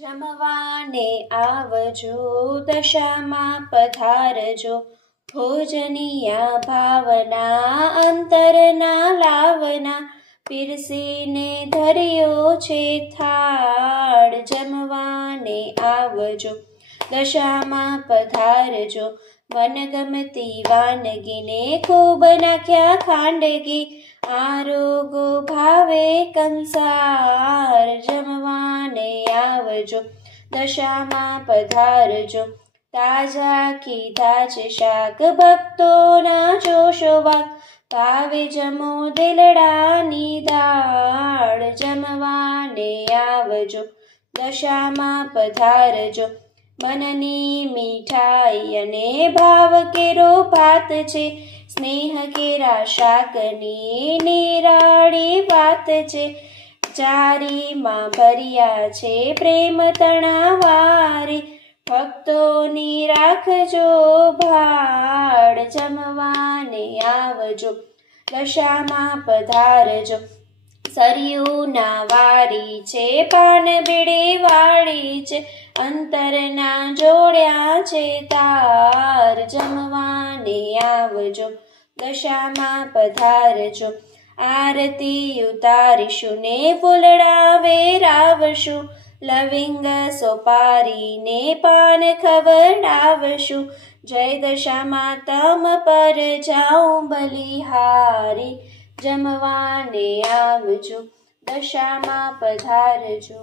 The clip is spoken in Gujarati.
જમવાને આવજો, દશામાં પધારજો, ભોજનિયા ભાવના અંતરના લાવના, પીરસીને ધર્યો છે થાળ. જમવાને આવજો, દશામાં પધારજો, મનગમતી વાનગીને ખૂબ નાખ્યા ખાંડગી, આરોગો ભાવે કંસાર. જમવાને આવજો, દશામાં પધારજો, તાજા કીધા છે શાક, ભક્તોના જોશો વાક, ભાવે જમો દિલડાની દાળ. જમવાને આવજો, દશામાં પધારજો, મનની મીઠાઈ અને ભાવ કેરો ભાત છે, સ્નેહ કેરા શાકની નિરાળી વાત છે, ચારીમાં ભર્યા છે પ્રેમ તણાવારી, ભક્તોની રાખજો ભાળ. જમવાને આવજો, દશામાં પધારજો, સરયુના વારી છે, પાન બીડી વાળી છે, અંતરના જોડ્યા છે તાર. જમવાને આવજો, દશામાં પધારજો, આરતી ઉતારીશું ને ફૂલડા વેરાવશું, લવિંગ સોપારીને પાન ખવડાવશું, જય દશામાં તમ પર જાઉં બલિહારી. જમવાને આવજો, દશામાં પધારજો.